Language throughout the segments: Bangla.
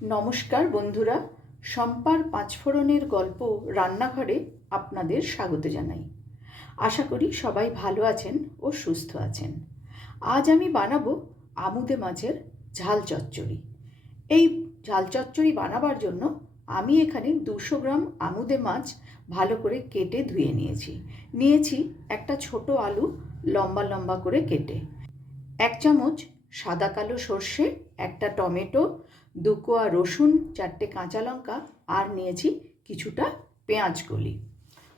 নমস্কার বন্ধুরা, সম্পার পাঁচফোড়নের গল্প রান্নাঘরে আপনাদের স্বাগত জানাই। আশা করি সবাই ভালো আছেন ও সুস্থ আছেন। আজ আমি বানাবো আমুদে মাছের ঝাল চচ্চড়ি। এই ঝাল চচ্চড়ি বানাবার জন্য আমি এখানে দুশো গ্রাম আমুদে মাছ ভালো করে কেটে ধুয়ে নিয়েছি। নিয়েছি একটা ছোট আলু লম্বা লম্বা করে কেটে। এক চামচ সাদা কালো সর্ষে, একটা টমেটো দু কোয়া রসুন, চারটে কাঁচা লঙ্কা, আর নিয়েছি কিছুটা পেঁয়াজ কলি।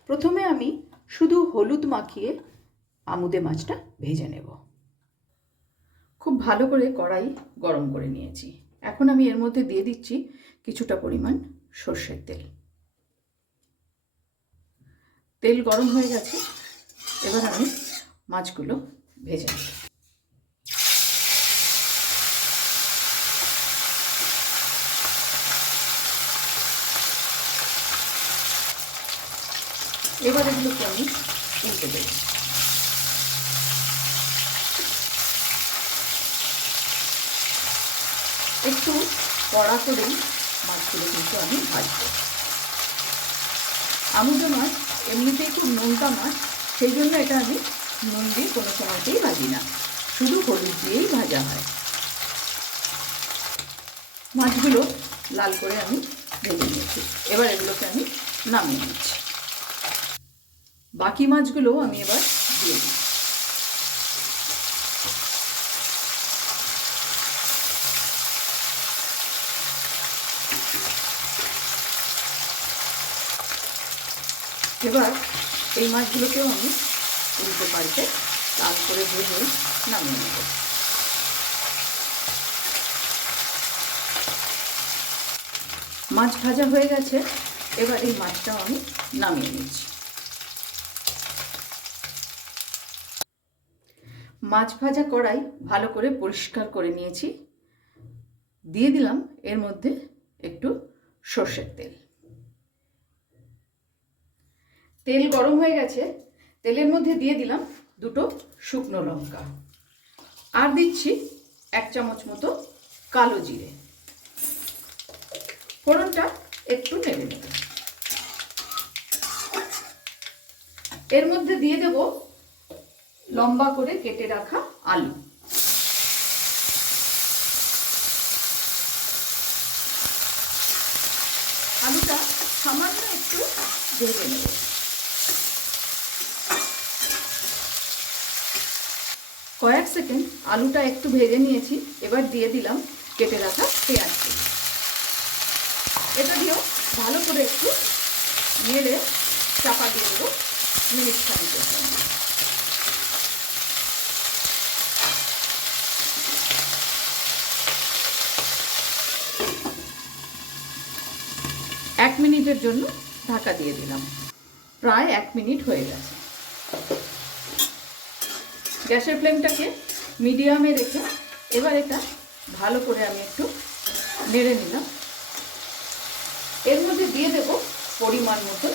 প্রথমে আমি শুধু হলুদ মাখিয়ে আমুদে মাছটা ভেজে নেব। খুব ভালো করে কড়াই গরম করে নিয়েছি। এখন আমি এর মধ্যে দিয়ে দিচ্ছি কিছুটা পরিমাণ সর্ষের তেল। তেল গরম হয়ে গেছে। এবার আমি মাছগুলো ভেজে নেব। এবার এগুলোকে আমি উল্টে দেব। একটু কড়া করেই মাছগুলো কিন্তু আমি ভাজবো। আমুদো মাছ এমনিতেই খুব নোনতা মাছ, সেই জন্য এটা আমি নুন দিয়ে কোনো সময়তেই ভাজি না। শুধু হলুদ দিয়েই ভাজা হয়। মাছগুলো লাল করে আমি ভেজে নিয়েছি। এবার এগুলোকে আমি নামিয়ে নিচ্ছি। বাকি মাছগুলো আমি এবার দিয়ে দিই। এবার এই মাছগুলোকেও আমি উল্টো পাল্টে লাল করে ভেজে নামিয়ে নেব। মাছ ভাজা হয়ে গেছে, এবার এই মাছটাও আমি নামিয়ে নিচ্ছি। মাছ ভাজা কড়াই ভালো করে পরিষ্কার করে নিয়েছি। দিয়ে দিলাম এর মধ্যে একটু সর্ষের তেল। তেল গরম হয়ে গেছে, তেলের মধ্যে দিয়ে দিলাম দুটো শুকনো লঙ্কা। আর দিচ্ছি এক চামচ মতো কালো জিরে। ফোড়নটা একটু নেব। এর মধ্যে দিয়ে দেব লম্বা করে কেটে রাখা আলু। আলুটা সামান্য একটু ভেজে নেব। কয়েক সেকেন্ড আলুটা একটু ভেজে নিয়েছি, এবার দিয়ে দিলাম কেটে রাখা পেঁয়াজ এটা দিয়েও ভালো করে একটু নেড়ে চাপা দিয়ে দেবো মিনিট খানিকের মিনিটের জন্য ঢাকা দিয়ে দিলাম। প্রায় এক মিনিট হয়ে গেছে। গ্যাসের ফ্লেমটাকে মিডিয়ামে রেখে এবার এটা ভালো করে আমি একটু নেড়ে নিলাম। এর মধ্যে দিয়ে দেব পরিমাণ মতো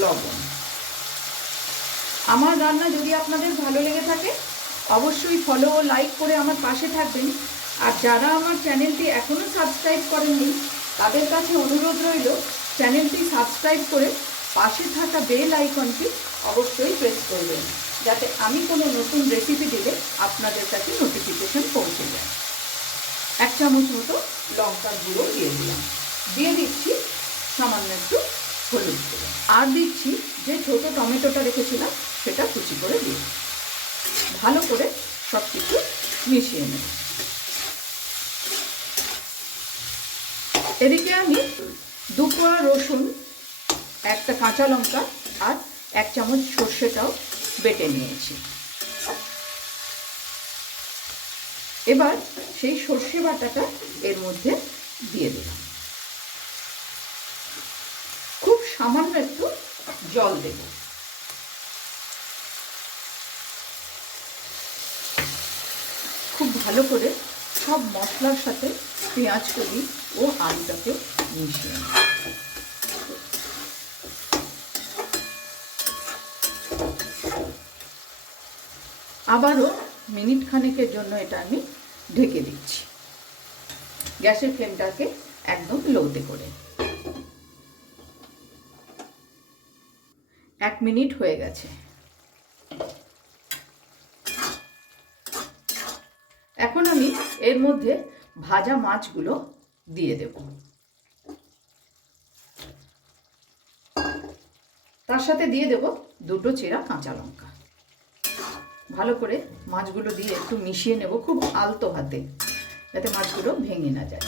লবণ। আমার রান্না যদি আপনাদের ভালো লেগে থাকে, অবশ্যই ফলো ও লাইক করে আমার পাশে থাকবেন। আর যারা আমার চ্যানেলটি এখনও সাবস্ক্রাইব করেননি তাদের কাছে অনুরোধ রইল, চ্যানেলটি সাবস্ক্রাইব করে পাশে থাকা বেল আইকনটি অবশ্যই প্রেস করবেন, যাতে আমি কোনো নতুন রেসিপি দিলে আপনাদের কাছে নোটিফিকেশন পৌঁছে যায়। এক চামচ মতো লঙ্কার গুঁড়ো দিয়ে দিলাম। দিয়ে দিচ্ছি সামান্য একটু হলুদ গুঁড়ো। আর দিচ্ছি যে ছোট টমেটোটা রেখেছিলাম, সেটা কুচি করে দিয়ে। ভালো করে সব কিছু মিশিয়ে নেব। এদিকে আমি দু কোয়া রসুন, একটা কাঁচা লঙ্কা আর এক চামচ সর্ষেটাও বেটে নিয়েছি। এবার সেই সর্ষে বাটাটা এর মধ্যে দিয়ে দিলাম। খুব সামান্য একটু জল দেব। খুব ভালো করে সব মশলার সাথে পেঁয়াজ কলি ও আলুটাকে মিশিয়ে আবারও মিনিট খানেকের জন্য এটা আমি ঢেকে দিচ্ছি। গ্যাসের ফ্লেমটাকে একদম লোতে করে। এক মিনিট হয়ে গেছে এখন আমি এর মধ্যে ভাজা মাছগুলো দিয়ে দেব। তার সাথে দিয়ে দেব দুটো চেরা কাঁচা লঙ্কা। ভালো করে মাছগুলো দিয়ে একটু মিশিয়ে নেব খুব আলতো হাতে, যাতে মাছগুলো ভেঙে না যায়।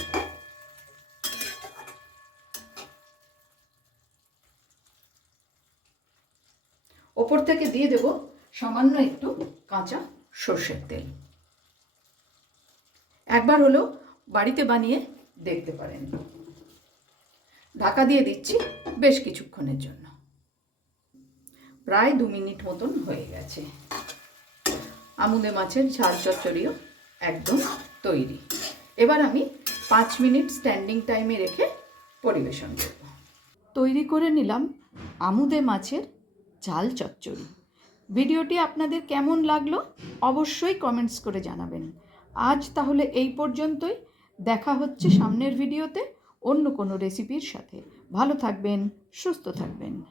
ওপর থেকে দিয়ে দেব সামান্য একটু কাঁচা সর্ষের তেল। একবার হলো বাড়িতে বানিয়ে দেখতে পারেন। ঢাকা দিয়ে দিচ্ছি বেশ কিছুক্ষণের জন্য। প্রায় দু মিনিট মতন হয়ে গেছে। আমুদে মাছের ঝাল চচ্চড়িও একদম তৈরি। এবার আমি পাঁচ মিনিট স্ট্যান্ডিং টাইমে রেখে পরিবেশন করব। তৈরি করে নিলাম আমুদে মাছের ঝাল চচ্চড়ি। ভিডিওটি আপনাদের কেমন লাগল অবশ্যই কমেন্টস করে জানাবেন। আজ তাহলে এই পর্যন্তই। দেখা হচ্ছে সামনের ভিডিওতে অন্য কোনো রেসিপির সাথে। ভালো থাকবেন, সুস্থ থাকবেন।